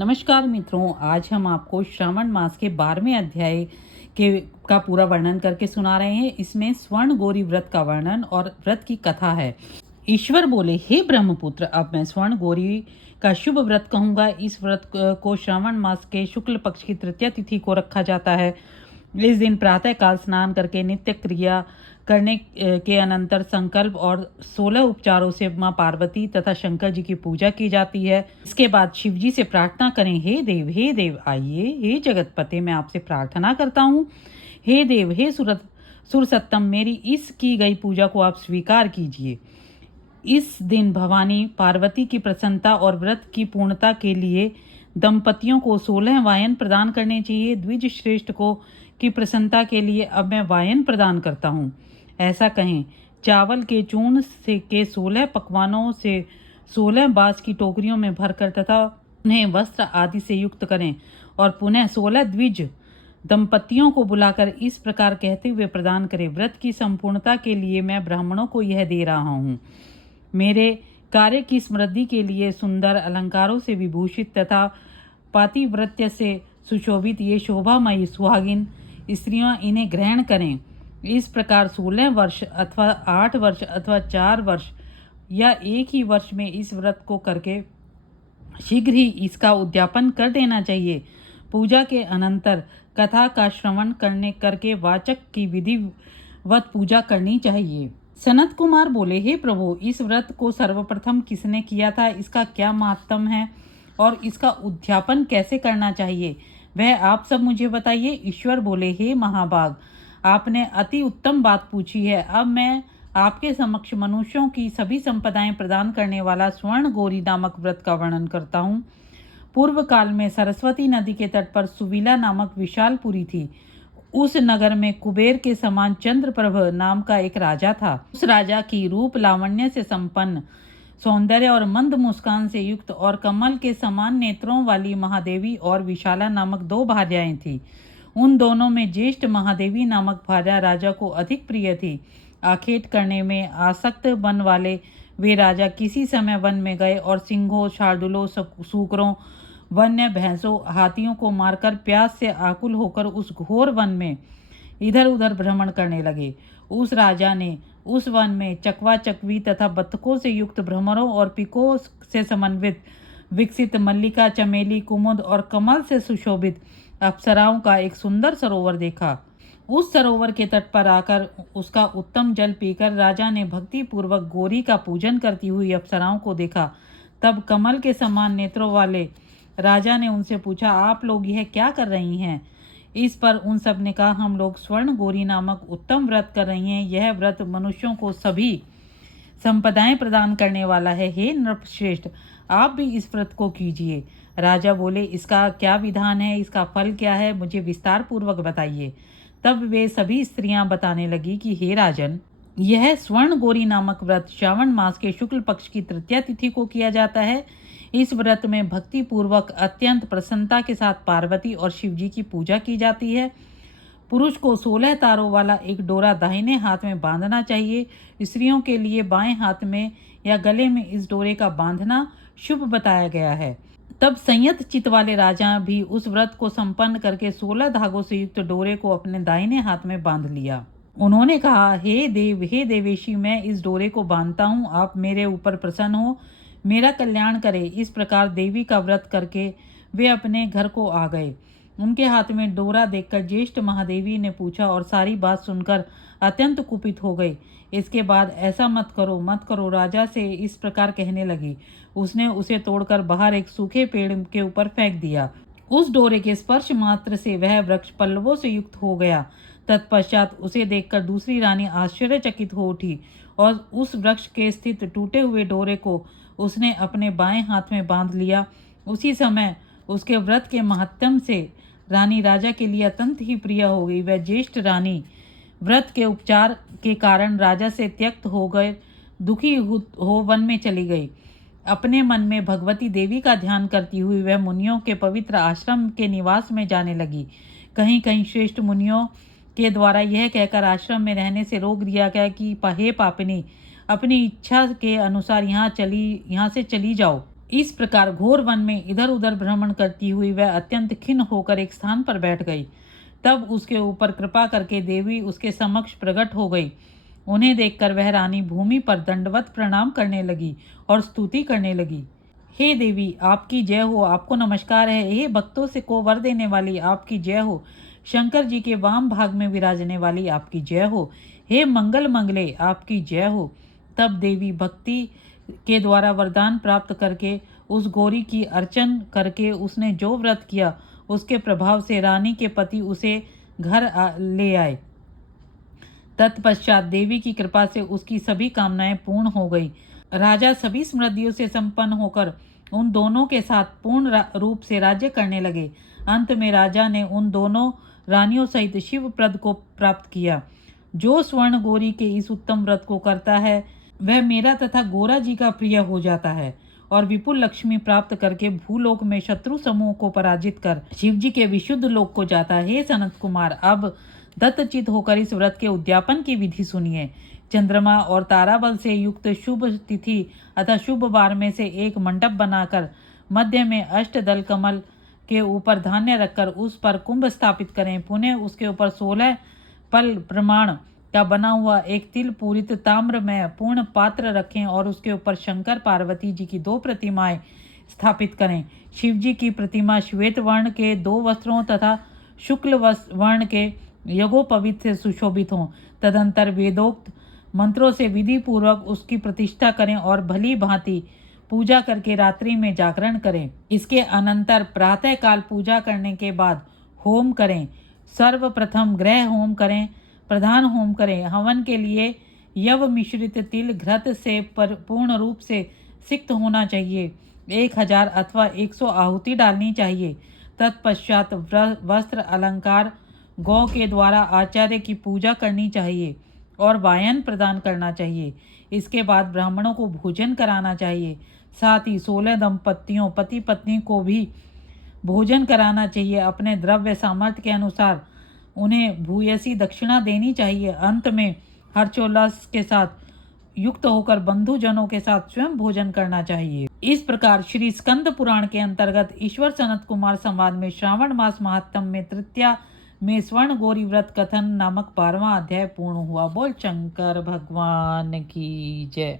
नमस्कार मित्रों, आज हम आपको श्रावण मास के 12वें अध्याय के का पूरा वर्णन करके सुना रहे हैं। इसमें स्वर्ण गौरी व्रत का वर्णन और व्रत की कथा है। ईश्वर बोले, हे ब्रह्मपुत्र, अब मैं स्वर्ण गौरी का शुभ व्रत कहूँगा। इस व्रत को श्रावण मास के शुक्ल पक्ष की तृतीया तिथि को रखा जाता है। इस दिन प्रातः काल स्नान करके नित्य क्रिया करने के अनंतर संकल्प और 16 उपचारों से मां पार्वती तथा शंकर जी की पूजा की जाती है। इसके बाद शिव जी से प्रार्थना करें, हे देव आइए, हे जगतपते, मैं आपसे प्रार्थना करता हूँ। हे देव, हे सुरसत्तम, मेरी इस की गई पूजा को आप स्वीकार कीजिए। इस दिन भवानी पार्वती की प्रसन्नता और व्रत की पूर्णता के लिए दंपतियों को 16 वायन प्रदान करने चाहिए। द्विज श्रेष्ठ को की प्रसन्नता के लिए अब मैं वायन प्रदान करता हूँ, ऐसा कहें। चावल के चूर्ण से के 16 पकवानों से 16 बांस की टोकरियों में भरकर तथा उन्हें वस्त्र आदि से युक्त करें और पुनः 16 द्विज दंपतियों को बुलाकर इस प्रकार कहते हुए प्रदान करें, व्रत की संपूर्णता के लिए मैं ब्राह्मणों को यह दे रहा हूँ। मेरे कार्य की समृद्धि के लिए सुंदर अलंकारों से विभूषित तथा पातिव्रत्य से सुशोभित ये शोभामयी सुहागिन स्त्रियां इन्हें ग्रहण करें। इस प्रकार 16 वर्ष अथवा 8 वर्ष अथवा 4 वर्ष या एक ही वर्ष में इस व्रत को करके शीघ्र ही इसका उद्यापन कर देना चाहिए। पूजा के अनंतर कथा का श्रवण करके वाचक की विधिवत पूजा करनी चाहिए। सनत कुमार बोले, हे प्रभु, इस व्रत को सर्वप्रथम किसने किया था, इसका क्या महात्म्य है और इसका उद्यापन कैसे करना चाहिए, वह आप सब मुझे बताइए। ईश्वर बोले, हे महाभाग, आपने अति उत्तम बात पूछी है। अब मैं आपके समक्ष मनुष्यों की सभी संपदाएं प्रदान करने वाला स्वर्ण गौरी नामक व्रत का वर्णन करता हूँ। पूर्व काल में सरस्वती नदी के तट पर सुविला नामक विशालपुरी थी। उस नगर में कुबेर के समान चंद्रप्रभ नाम का एक राजा था। उस राजा की रूप लावण्य से संपन्न, सौंदर्य और मंद मुस्कान से युक्त और कमल के समान नेत्रों वाली महादेवी और विशाला नामक 2 भार्याएं थीं। उन दोनों में ज्येष्ठ महादेवी नामक भार्या राजा को अधिक प्रिय थी। आखेट करने में आसक्त वन वाले वे राजा किसी समय वन में गए और सिंहों, शार्दुलों, सूकरों, वन्य भैंसों, हाथियों को मारकर प्यास से आकुल होकर उस घोर वन में इधर उधर भ्रमण करने लगे। उस राजा ने उस वन में चकवा चकवी तथा बत्तखों से युक्त भ्रमरों और पिकों से समन्वित विकसित मल्लिका, चमेली, कुमुद और कमल से सुशोभित अप्सराओं का एक सुंदर सरोवर देखा। उस सरोवर के तट पर आकर उसका उत्तम जल पीकर राजा ने भक्ति पूर्वक गौरी का पूजन करती हुई अप्सराओं को देखा। तब कमल के समान नेत्रों वाले राजा ने उनसे पूछा, आप लोग यह क्या कर रही हैं? इस पर उन सब ने कहा, हम लोग स्वर्ण गौरी नामक उत्तम व्रत कर रही हैं। यह व्रत मनुष्यों को सभी संपदाएं प्रदान करने वाला है। हे नृपश्रेष्ठ, आप भी इस व्रत को कीजिए। राजा बोले, इसका क्या विधान है, इसका फल क्या है, मुझे विस्तार पूर्वक बताइए। तब वे सभी स्त्रियां बताने लगी कि हे राजन, यह स्वर्ण गौरी नामक व्रत श्रावण मास के शुक्ल पक्ष की तृतीया तिथि को किया जाता है। इस व्रत में भक्ति पूर्वक अत्यंत प्रसन्नता के साथ पार्वती और शिव जी की पूजा की जाती है। पुरुष को 16 तारों वाला एक डोरा दाहिने हाथ में बांधना चाहिए। स्त्रियों के लिए बाएं हाथ में या गले में इस डोरे का बांधना शुभ बताया गया है। तब संयत चित्त वाले राजा भी उस व्रत को संपन्न करके 16 धागों से युक्त डोरे को अपने दाहिने हाथ में बांध लिया। उन्होंने कहा, हे देव, हे देवेशी, मैं इस डोरे को बांधता हूँ, आप मेरे ऊपर प्रसन्न हो, मेरा कल्याण करे। इस प्रकार देवी का व्रत करके वे अपने घर को आ गए। उनके हाथ में डोरा देखकर ज्येष्ठ महादेवी ने पूछा और सारी बात सुनकर अत्यंत कुपित हो गई। इसके बाद ऐसा मत करो, मत करो, राजा से इस प्रकार कहने लगी। उसने उसे तोड़कर बाहर एक सूखे पेड़ के ऊपर फेंक दिया। उस डोरे के स्पर्श मात्र से वह वृक्ष पल्लवों से युक्त हो गया। तत्पश्चात उसे देखकर दूसरी रानी आश्चर्यचकित हो उठी और उस वृक्ष के स्थित टूटे हुए डोरे को उसने अपने बाएं हाथ में बांध लिया। उसी समय उसके व्रत के महात्म्य से रानी राजा के लिए अत्यंत ही प्रिय हो गई। वह ज्येष्ठ रानी व्रत के उपचार के कारण राजा से त्यक्त हो गए दुखी हो वन में चली गई। अपने मन में भगवती देवी का ध्यान करती हुई वह मुनियों के पवित्र आश्रम के निवास में जाने लगी। कहीं कहीं श्रेष्ठ मुनियों के द्वारा यह कहकर आश्रम में रहने से रोक दिया गया कि हे पापिनी, अपनी इच्छा के अनुसार यहाँ से चली जाओ। इस प्रकार घोर वन में इधर उधर भ्रमण करती हुई वह अत्यंत खिन्न होकर एक स्थान पर बैठ गई। तब उसके ऊपर कृपा करके देवी उसके समक्ष प्रकट हो गई। उन्हें देखकर वह रानी भूमि पर दंडवत प्रणाम करने लगी और स्तुति करने लगी। हे देवी, आपकी जय हो, आपको नमस्कार है। हे भक्तों से को वर देने वाली, आपकी जय हो। शंकर जी के वाम भाग में विराजने वाली, आपकी जय हो। हे मंगल मंगले, आपकी जय हो। तब देवी भक्ति के द्वारा वरदान प्राप्त करके उस गौरी की अर्चन करके उसने जो व्रत किया, उसके प्रभाव से रानी के पति उसे घर ले आए। तत्पश्चात देवी की कृपा से उसकी सभी कामनाएं पूर्ण हो गई। राजा सभी समृद्धियों से संपन्न होकर उन दोनों के साथ पूर्ण रूप से राज्य करने लगे। अंत में राजा ने उन दोनों रानियों सहित शिवप्रद को प्राप्त किया। जो स्वर्ण गौरी के इस उत्तम व्रत को करता है वह मेरा तथा गोरा जी का प्रिय हो जाता है और विपुल लक्ष्मी प्राप्त करके भूलोक में शत्रु समूह को पराजित कर शिव जी के विशुद्ध लोक को जाता है। हे सनत कुमार, अब दत्तचित होकर इस व्रत के उद्यापन की विधि सुनिए। चंद्रमा और ताराबल से युक्त शुभ तिथि अतः शुभ वार में से एक मंडप बनाकर मध्य में अष्टदल कमल के ऊपर धान्य रखकर उस पर कुंभ स्थापित करें। पुनः उसके ऊपर 16 पल प्रमाण का बना हुआ एक तिल पूरित ताम्र में पूर्ण पात्र रखें और उसके ऊपर शंकर पार्वती जी की 2 प्रतिमाएं स्थापित करें। शिव जी की प्रतिमा श्वेत वर्ण के 2 वस्त्रों तथा शुक्ल वर्ण के यज्ञोपवीत से सुशोभित हों। तदंतर वेदोक्त मंत्रों से विधि पूर्वक उसकी प्रतिष्ठा करें और भली भांति पूजा करके रात्रि में जागरण करें। इसके अनंतर प्रातः काल पूजा करने के बाद होम करें। सर्वप्रथम ग्रह होम करें, प्रधान होम करें। हवन के लिए यव मिश्रित तिल घृत से पूर्ण रूप से सिक्त होना चाहिए। 1000 अथवा 100 आहुति डालनी चाहिए। तत्पश्चात वस्त्र अलंकार गौ के द्वारा आचार्य की पूजा करनी चाहिए और वायन प्रदान करना चाहिए। इसके बाद ब्राह्मणों को भोजन कराना चाहिए। साथ ही 16 दंपतियों पति पत्नी को भी भोजन कराना चाहिए। अपने द्रव्य सामर्थ्य के अनुसार उन्हें भूयसी दक्षिणा देनी चाहिए। अंत में हर्षोल्लास के साथ युक्त होकर बंधुजनों के साथ स्वयं भोजन करना चाहिए। इस प्रकार श्री स्कंद पुराण के अंतर्गत ईश्वर सनत कुमार संवाद में श्रावण मास महात्म में तृतीया में स्वर्ण गौरी व्रत कथन नामक 12वां अध्याय पूर्ण हुआ। बोल शंकर भगवान की जय।